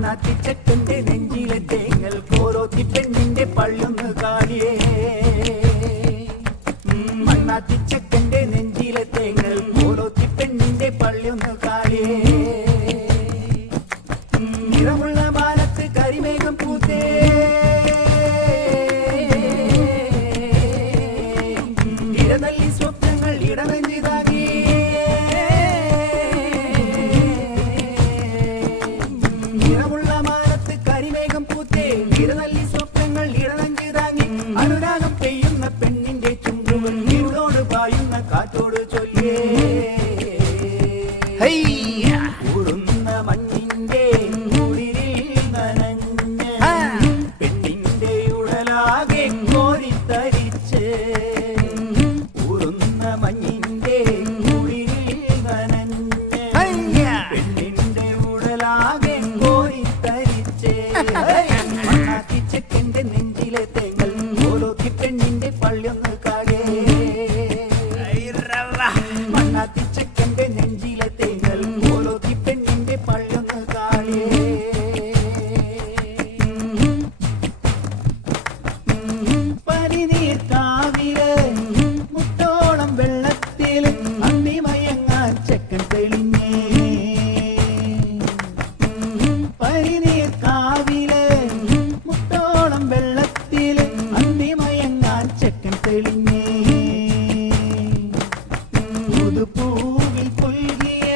മണ്ണാത്തിച്ചക്കന്റെ നെഞ്ചിലെ തേങ്ങൽ കോരോത്തി പെണ്ണിന്റെ പള്ളൊന്ന് കാടിയേ മണ്ണാത്തിച്ചക്കന്റെ നെഞ്ചിലെ തേങ്ങൽ കോരോത്തി പെണ്ണിന്റെ പള്ളൊന്ന് കാടിയേ നിറമുള്ള മാനത്ത് കരിമേഘം പൂത്തേ ഇടനല്ലി സ്വപ്നങ്ങൾ ഇടനെഞ്ചിതാകി നിറമുള്ള മാനത്ത് കരിമേഘം പൂത്തേ ഇടനല്ലി സ്വപ്നങ്ങൾ ഇടനെഞ്ചി താങ്ങി അനുരാഗം പെയ്യുന്ന പെണ്ണിന്റെ ചുണ്ടുകൾ ഇരുളോട് പായുന്ന കാറ്റോട് ചൊല്ലിയേ ൂറുന്ന മണ്ണിന്റെ കുളിരിൽ നനഞ്ഞ് പെണ്ണിന്റെ ഉടലാകെ കോരിത്തരിച്ച് ൂറുന്ന മണ്ണിന്റെ കുളിരിൽ നനഞ്ഞ് പെണ്ണിന്റെ ഉടലാകെ കോരിത്തരിച്ച് മണ്ണാത്തിച്ചക്കന്റെ നെഞ്ചിലെ തേങ്ങൽ ഓരോത്തി പെണ്ണിന്റെ പള്ളിയൊന്ന് കാടേ മണ്ണാത്തിച്ചക്കന്റെ നെഞ്ചിലെ തേങ്ങൽ ഓരോത്തി പെണ്ണിന്റെ പള്ളിയൊന്ന് കാടേ പനിനീർ കാവില് മുട്ടോളം വെള്ളത്തില് അന്തിമയങ്ങാൻ ചെക്കൻ തെളിഞ്ഞേ പനിനീർ കാവില് മുട്ടോളം വെള്ളത്തില് അന്തിമയങ്ങാൻ ചെക്കൻ തെളിഞ്ഞേ പുതുപൂവിൽ പുൽകിയ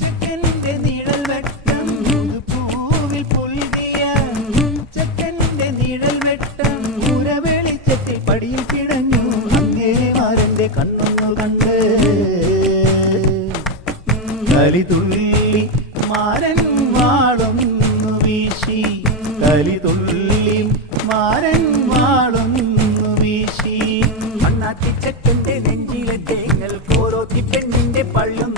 ചെക്കന്റെ നിഴൽ വെട്ടം പുതുപൂവിൽ പുൽകിയ ചെക്കന്റെ നിഴൽ വെട്ടം പുരവെളിച്ചത്തിൽ പടിയിൽ കിടഞ്ഞു അങ്ങേമാരന്റെ കണ്ണൊന്നു കണ്ട് കലിതുള്ളി മാരൻ വാളൊന്നു വീശി കലിതുള്ളി മാരൻ വാളൊന്നു വീശി മണ്ണാത്തിച്ചക്കന്റെ നെഞ്ചിലെ തേങ്ങൽ കോരോത്തി പെണ്ണിന്റെ പള്ളും